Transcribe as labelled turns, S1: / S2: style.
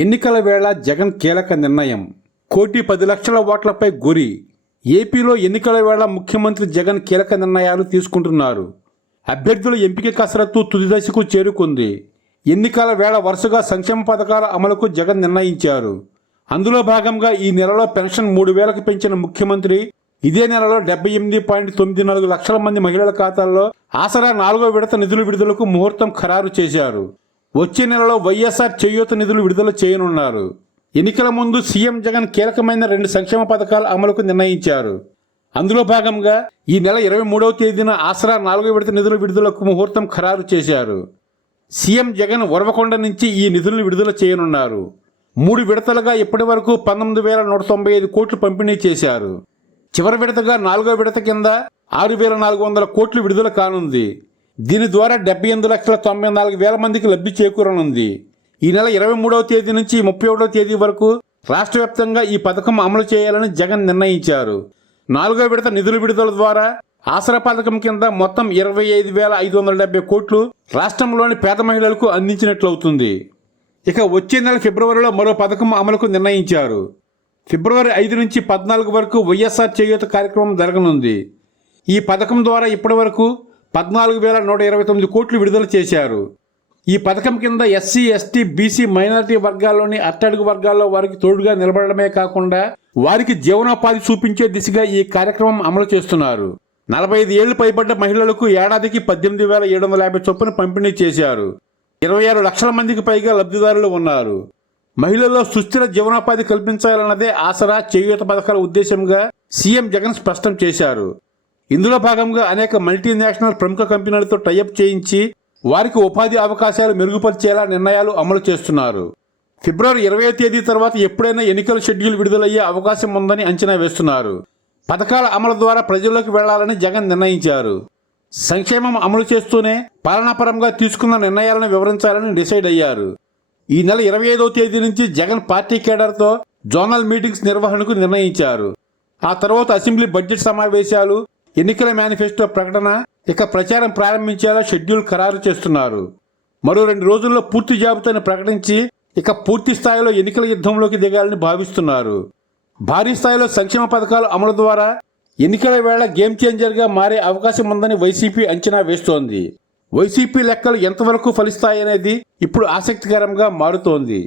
S1: ఎన్నికల వేళ జగన్ కీలక నిర్ణయం. కోటి పది లక్షల ఓట్లపై గురి. ఏపీలో ఎన్నికల వేళ ముఖ్యమంత్రి జగన్ కీలక నిర్ణయాలు తీసుకుంటున్నారు. అభ్యర్థుల ఎంపిక కసరత్తు తుది దశకు చేరుకుంది. ఎన్నికల వేళ వరుసగా సంక్షేమ పథకాల అమలుకు జగన్ నిర్ణయించారు. అందులో భాగంగా ఈ నెలలో పెన్షన్ మూడు వేలకు పెంచిన ముఖ్యమంత్రి ఇదే నెలలో డెబ్బై ఎనిమిది పాయింట్ తొమ్మిది నాలుగు లక్షల మంది మహిళల ఖాతాల్లో ఆసరా నాలుగో విడత నిధుల విడుదలకు ముహూర్తం ఖరారు చేశారు. వచ్చే నెలలో వైఎస్ఆర్ చేయూత నిధులు విడుదల చేయనున్నారు. ఎన్నికల ముందు సీఎం జగన్ కీలకమైన రెండు సంక్షేమ పథకాల అమలుకు నిర్ణయించారు. అందులో భాగంగా ఈ నెల ఇరవై మూడవ తేదీన ఆసరా నాలుగో విడత నిధుల విడుదలకు ముహూర్తం ఖరారు చేశారు. సీఎం జగన్ వరవకొండ నుంచి ఈ నిధులను విడుదల చేయనున్నారు. మూడు విడతలుగా ఇప్పటి వరకు పంతొమ్మిది వేల నూట తొంభై ఐదు కోట్లు పంపిణీ చేశారు. చివరి విడతగా నాలుగో విడత కింద ఆరు వేల నాలుగు వందల కోట్లు విడుదల కానుంది. దీని ద్వారా డెబ్బై ఎనిమిది లక్షల తొంభై నాలుగు వేల మందికి లబ్ధి చేకూరనుంది. ఈ నెల ఇరవై మూడవ తేదీ నుంచి ముప్పై ఒకటవ తేదీ వరకు రాష్ట్ర వ్యాప్తంగా ఈ పథకం అమలు చేయాలని జగన్ నిర్ణయించారు. నాలుగో విడత నిధుల విడుదల ద్వారా ఆసరా పథకం కింద మొత్తం ఇరవై ఐదు వేల ఐదు వందల డెబ్బై కోట్లు రాష్ట్రంలోని పేద మహిళలకు అందించినట్లవుతుంది. ఇక వచ్చే నెల ఫిబ్రవరిలో మరో పథకం అమలుకు నిర్ణయించారు. ఫిబ్రవరి ఐదు నుంచి పద్నాలుగు వరకు వైఎస్ఆర్ చేయూత కార్యక్రమం జరగనుంది. ఈ పథకం ద్వారా ఇప్పటి వరకు పద్నాలుగు వేల నూట ఇరవై తొమ్మిది కోట్లు విడుదల చేశారు. ఈ పథకం కింద ఎస్సీ ఎస్టీ బీసీ మైనారిటీ వర్గాల్లోని అట్టడుగు వర్గాల్లో వారికి తోడుగా నిలబడమే కాకుండా వారికి జీవనోపాధి చూపించే దిశగా ఈ కార్యక్రమం అమలు చేస్తున్నారు. నలభై ఐదు ఏళ్ళు పైబడ్డ మహిళలకు ఏడాదికి పద్దెనిమిది వేల ఏడు వందల యాభై చొప్పున పంపిణీ చేశారు. ఇరవై ఆరు లక్షల మందికి పైగా లబ్ధిదారులు ఉన్నారు. మహిళల్లో సుస్థిర జీవనోపాధి కల్పించాలన్నదే ఆసరా చేయూత పథకాల ఉద్దేశంగా సీఎం జగన్ స్పష్టం చేశారు. ఇందులో భాగంగా అనేక మల్టీనేషనల్ ప్రముఖ కంపెనీలతో టైఅప్ చేయించి వారికి ఉపాధి అవకాశాలు మెరుగుపరిచేలా నిర్ణయాలు అమలు చేస్తున్నారు. ఫిబ్రవరి ఇరవై తేదీ తర్వాత ఎప్పుడైనా ఎన్నికల షెడ్యూల్ విడుదలయ్యే అవకాశం ఉందని అంచనా వేస్తున్నారు. పథకాల అమలు ద్వారా ప్రజల్లోకి వెళ్ళాలని జగన్ నిర్ణయించారు. సంక్షేమం అమలు చేస్తూనే పాలనాపరంగా తీసుకున్న నిర్ణయాలను వివరించాలని డిసైడ్ అయ్యారు. ఈ నెల ఇరవై ఐదవ తేదీ నుంచి జగన్ పార్టీ కేడర్తో జోనల్ మీటింగ్స్ నిర్వహణకు నిర్ణయించారు. ఆ తర్వాత అసెంబ్లీ బడ్జెట్ సమావేశాలు ఎన్నికల మేనిఫెస్టో ప్రకటన ఇక ప్రచారం ప్రారంభించేలా షెడ్యూల్ ఖరారు చేస్తున్నారు. మరో రెండు రోజుల్లో పూర్తి జాబితాను ప్రకటించి ఇక పూర్తి స్థాయిలో ఎన్నికల యుద్ధంలోకి దిగాలని భావిస్తున్నారు. భారీ స్థాయిలో సంక్షేమ పథకాలు అమలు ద్వారా ఎన్నికల వేళ గేమ్ చేంజర్గా మారే అవకాశం ఉందని వైసీపీ అంచనా వేస్తోంది. వైసీపీ లెక్కలు ఎంతవరకు ఫలిస్తాయనేది ఇప్పుడు ఆసక్తికరంగా మారుతోంది.